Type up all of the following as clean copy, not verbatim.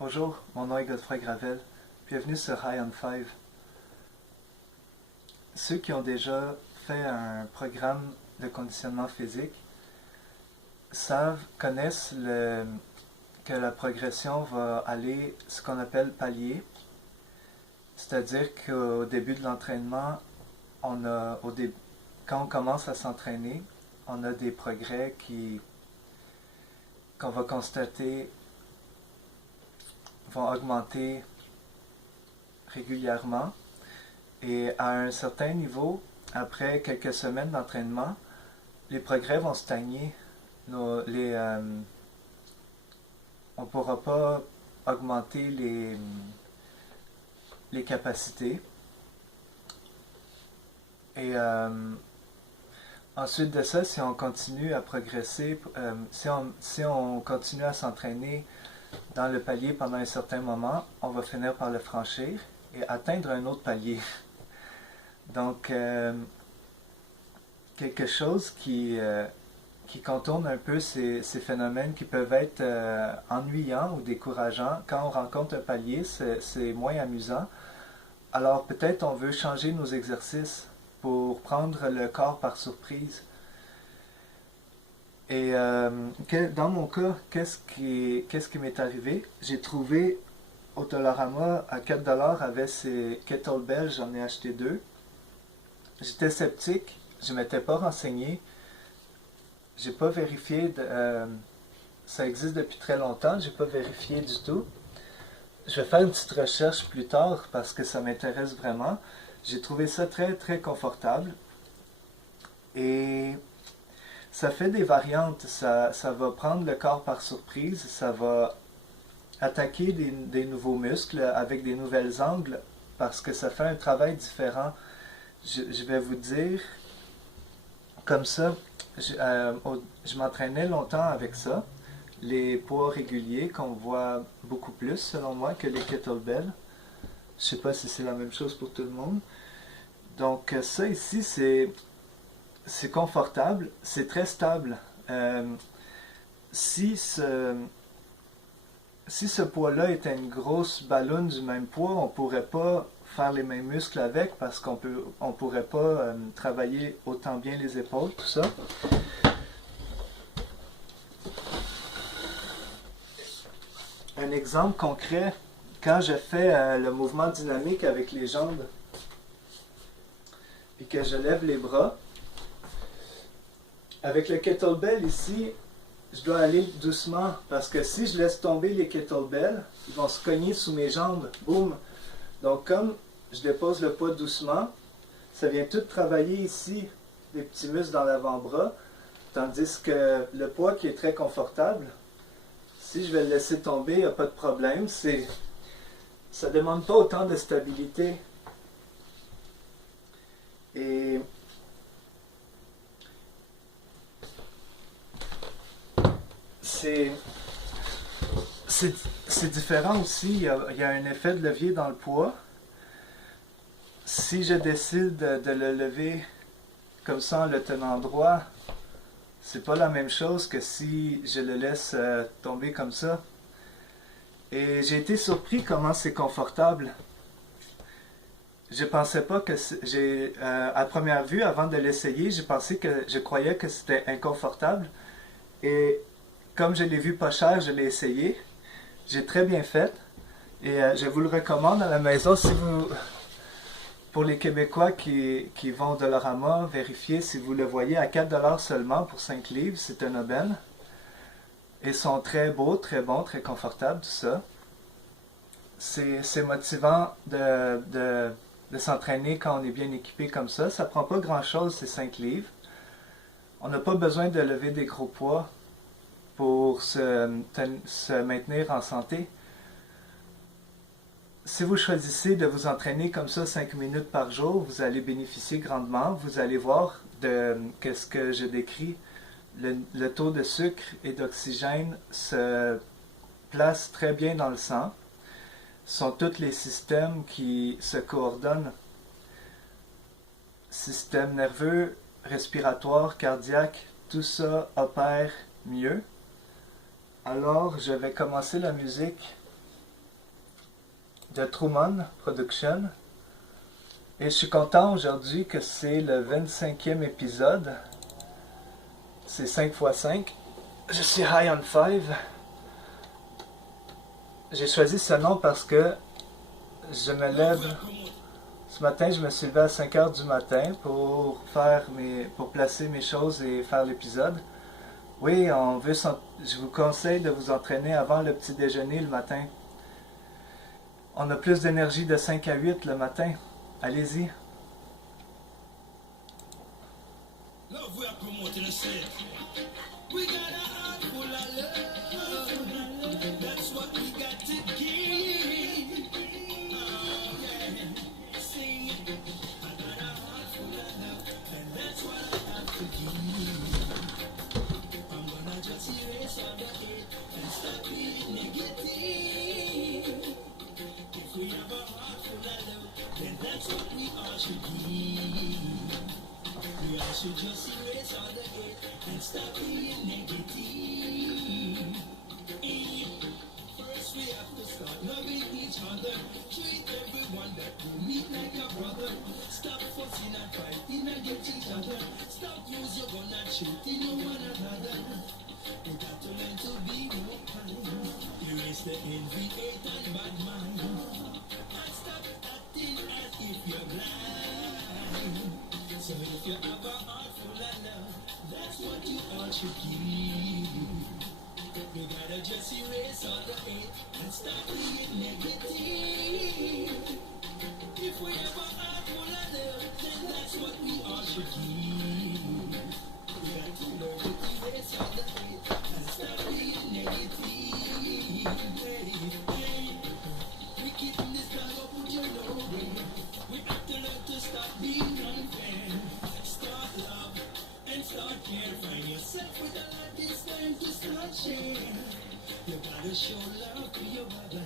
Bonjour, mon nom est Godefroy Gravel. Bienvenue sur High on Five. Ceux qui ont déjà fait un programme de conditionnement physique connaissent que la progression va aller ce qu'on appelle palier. C'est-à-dire qu'au début de l'entraînement, quand on commence à s'entraîner, on a des progrès qu'on va constater vont augmenter régulièrement. Et à un certain niveau, après quelques semaines d'entraînement, les progrès vont stagner. On ne pourra pas augmenter les capacités. Et ensuite de ça, si on continue à progresser, si on continue à s'entraîner dans le palier pendant un certain moment, on va finir par le franchir et atteindre un autre palier. Donc, quelque chose qui contourne un peu ces phénomènes qui peuvent être ennuyants ou décourageants. Quand on rencontre un palier, c'est moins amusant. Alors peut-être on veut changer nos exercices pour prendre le corps par surprise. Et dans mon cas, qu'est-ce qui m'est arrivé? J'ai trouvé au Dollarama à 4$ avec ces kettlebells, j'en ai acheté 2. J'étais sceptique, je ne m'étais pas renseigné, j'ai pas vérifié, ça existe depuis très longtemps, j'ai pas vérifié du tout. Je vais faire une petite recherche plus tard parce que ça m'intéresse vraiment. J'ai trouvé ça très très confortable et ça fait des variantes, ça va prendre le corps par surprise, ça va attaquer des nouveaux muscles avec des nouvelles angles parce que ça fait un travail différent. Je vais vous dire, comme ça, je m'entraînais longtemps avec ça, les poids réguliers qu'on voit beaucoup plus selon moi que les kettlebells. Je sais pas si c'est la même chose pour tout le monde. Donc ça ici c'est confortable, c'est très stable. Si ce poids-là était une grosse balloune du même poids, on pourrait pas faire les mêmes muscles avec parce on pourrait pas travailler autant bien les épaules, tout ça. Un exemple concret, quand je fais le mouvement dynamique avec les jambes et que je lève les bras, avec le kettlebell ici, je dois aller doucement parce que si je laisse tomber les kettlebells, ils vont se cogner sous mes jambes. Boum! Donc comme je dépose le poids doucement, ça vient tout travailler ici, les petits muscles dans l'avant-bras, tandis que le poids qui est très confortable, si je vais le laisser tomber, il n'y a pas de problème. Ça ne demande pas autant de stabilité. Et c'est différent aussi. Il y a un effet de levier dans le poids. Si je décide de le lever comme ça en le tenant droit, c'est pas la même chose que si je le laisse tomber comme ça. Et j'ai été surpris comment c'est confortable. Je pensais pas que à première vue, avant de l'essayer, je croyais que c'était inconfortable. Et comme je l'ai vu pas cher, je l'ai essayé. J'ai très bien fait. Et je vous le recommande à la maison pour les Québécois qui vont au Dollarama, vérifiez si vous le voyez à 4$ seulement pour 5 livres, c'est un aubaine. Ils sont très beaux, très bons, très confortables, tout ça. C'est motivant de s'entraîner quand on est bien équipé comme ça. Ça prend pas grand-chose, ces 5 livres. On n'a pas besoin de lever des gros poids pour se maintenir en santé. Si vous choisissez de vous entraîner comme ça 5 minutes par jour, vous allez bénéficier grandement. Vous allez voir qu'est-ce que je décris. Le taux de sucre et d'oxygène se place très bien dans le sang. Ce sont tous les systèmes qui se coordonnent. Système nerveux, respiratoire, cardiaque, tout ça opère mieux. Alors, je vais commencer la musique de Truman Production. Et je suis content aujourd'hui que c'est le 25e épisode. C'est 5 x 5. Je suis high on 5. J'ai choisi ce nom parce que je me lève. Ce matin, je me suis levé à 5 h du matin pour placer mes choses et faire l'épisode. Oui, je vous conseille de vous entraîner avant le petit déjeuner le matin. On a plus d'énergie de 5 à 8 le matin. Allez-y. Should just erase all the hate and stop being negative. First we have to start loving each other. Treat everyone that we meet like a brother. Stop fussing and fighting against each other. Stop using your gun and shooting on one another. We got to learn to be more kind. Erase the envy, hate and bad mind. And stop acting as if you're blind. So if you have a heart full of love, that's what you all should give. You gotta just erase all the hate and stop being negative. If we have a heart full of love, then that's what we all should give. We got to learn to erase all the hate and stop being negative. We keeping this dog up with your loading. We have to learn to stop being unfair. Start love and start care. Find yourself with a lot. It's time to start share. You gotta show love to your brother.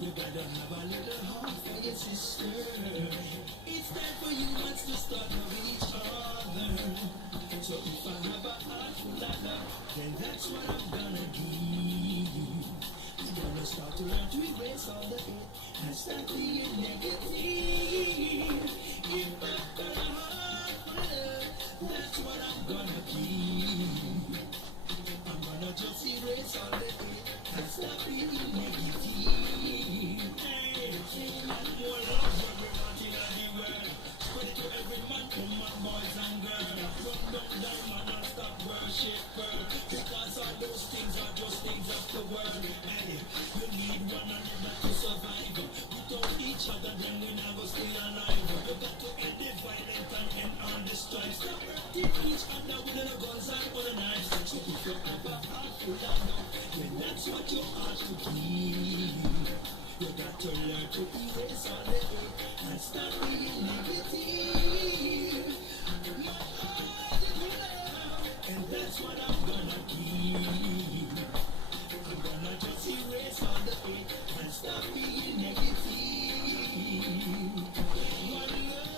You gotta have a little heart for your sister. It's time for humans to start loving each other. So if I have a heart full of love, then that's what I'm gonna give. I'm gonna start to learn to erase all the hate and start being negative. If I've got a heart full of love, that's what I'm gonna give. I'm gonna just erase all the hate and stop being negative. Hey, more love everybody in the world. Spread it to every man, woman, boys and girls. Run down that man and stop worship girl. Because all those things are just things of the world. Hey, you need one another to survive. Without each other, then we never stay alive. You got to end the violence and end all the strife. Stop hurting each other with the guns and with the knives. So if you have a heart full of love, then that's what you ought to give. You got to learn to erase all the hate and stop being negative. My heart is full of love, and that's what I'm gonna give. I'm gonna just erase all the hate and stop being negative. One love.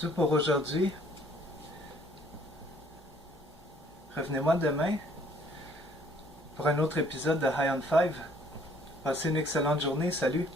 C'est tout pour aujourd'hui. Revenez-moi demain pour un autre épisode de High on 5. Passez une excellente journée. Salut!